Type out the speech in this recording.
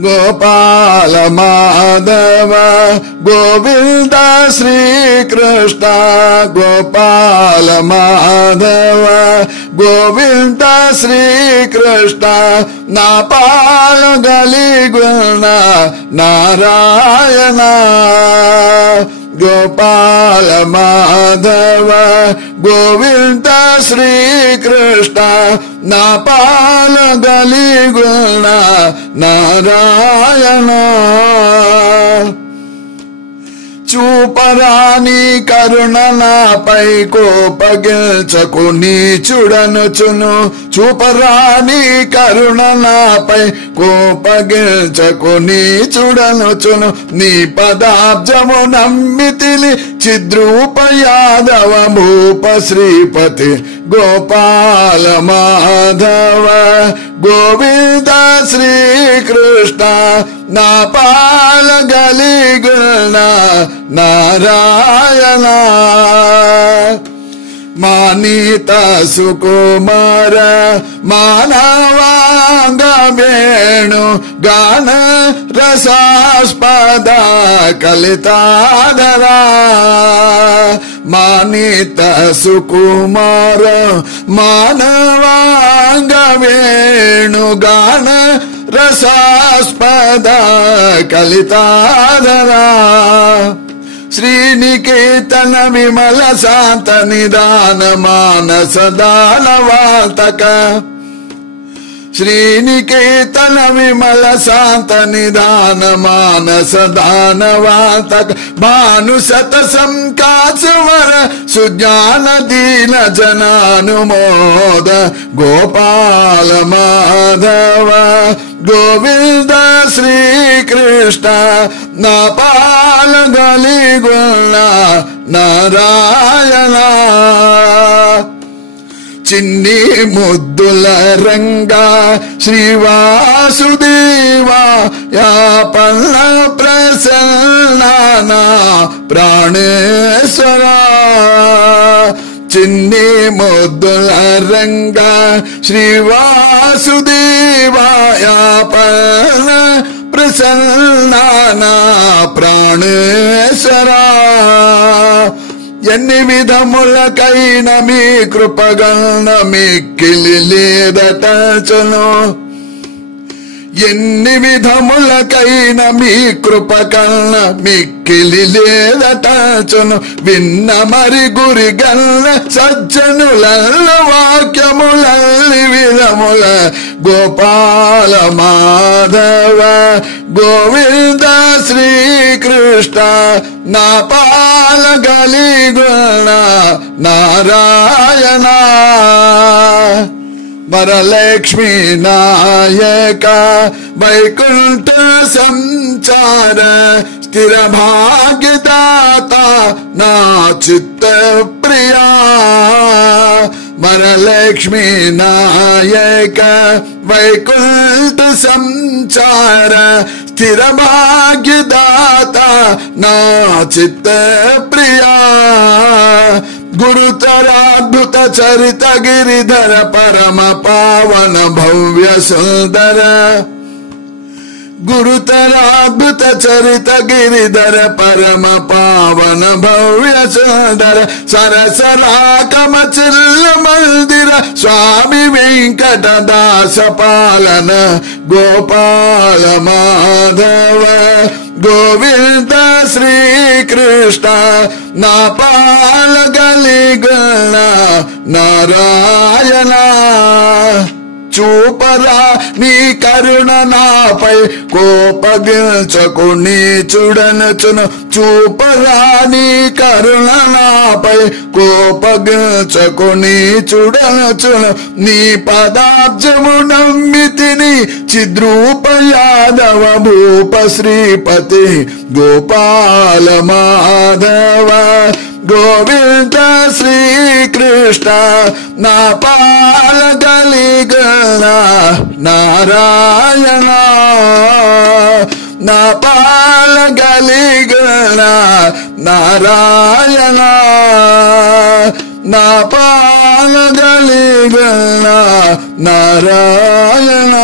गोपाल माधव गोविंद श्री कृष्ण गोपाल माधव गोविंद श्री कृष्ण ना पाल गली गुण नारायण गोपाल माधव गोविंद श्री कृष्ण ना पाल गली गुण नारायण చూపరాని కరుణ నాపై కోపగించకు నీచుడనుచును చూపరాని కరుణ నాపై కోపగించకు నీచుడనుచును నీ పదాబ్జము నమ్మితిలి చిద్రూప యాదవ భూప శ్రీపతి గోపాల మాధవ గోవింద శ్రీ కృష్ణ నా పాల గలి గుణ నారాయణ మానిత సుకుమార మానవాంగ వేణు గాన రసాస్పద కలితాధరా మానిత సుకుమార మానవాంగ వేణు గాన రసాస్పద కలితాధరా శ్రీనికేతన విమల శాంత నిదాన మానస దానవాతక శ్రీనికేతన విమల శాంత నిదాన మానస దానవాతక భాను శత సంకాశవర సుజ్ఞాన దీన జనానుమోద గోపాల మాధవ గోవింద శ్రీ కృష్ణ నా పాల గలి గుణ నారాయణ చిన్ని ముద్దుల రంగా శ్రీవాసుదేవా యాపల్ల ప్రసన్న ప్రాణేశ్వర చిన్ని ముద్దుల రంగా శ్రీవాసుదేవా యాపల్ల ప్రసన్న ప్రాణేశ్వర ఎన్ని విధములకైన మీ కృపగణ మిక్కిలి లేదటచను ఎన్ని విధములకైన మీ కృపగణ మిక్కిలి లేదటచను విన్న మరి గురి గల్ల సజ్జనులల్ల వాక్యములల్లి విధముల గోపాల మాధవ గోవింద శ్రీ కృష్ణ నా పాల గలి గుణ నారాయణ వరలక్ష్మీ నాయక వైకుంఠ సంచార స్థిర భాగ్యదాత నా చిత్త ప్రియా వరలక్ష్మీ నాయక వైకుంఠ సంచార స్థిర భాగ్యదాత నా చిత్త ప్రియా గురుతరాద్భుత చరిత గిరిధర పరమ పావన భవ్య సుందర గురుతరాద్భుత చరిత గిరిధర పరమ పావన భవ్య సుందర సరసరాకమ చిల్ల మందిర స్వామి వెంకట దాస పాలన గోపాల మాధవ గోవింద శ్రీ కృష్ణ నా పాల గలి గుణ నారాయణ చూపరా నీ కరుణ నాపై కోపగించకు నీచుడనుచును చూపరా నీ కరుణ నాపై కోపగించకు నీచుడనుచును నీ పదాబ్జము నమ్మితిని చిద్రూప యాదవ భూప శ్రీపతి గోపాల మాధవ గోవింద శ్రీ కృష్ణ నా పాల గలి గుణ నారాయణ నా పాల గలి గుణ నారాయణ నా పాలగలిగన్న నారాయణ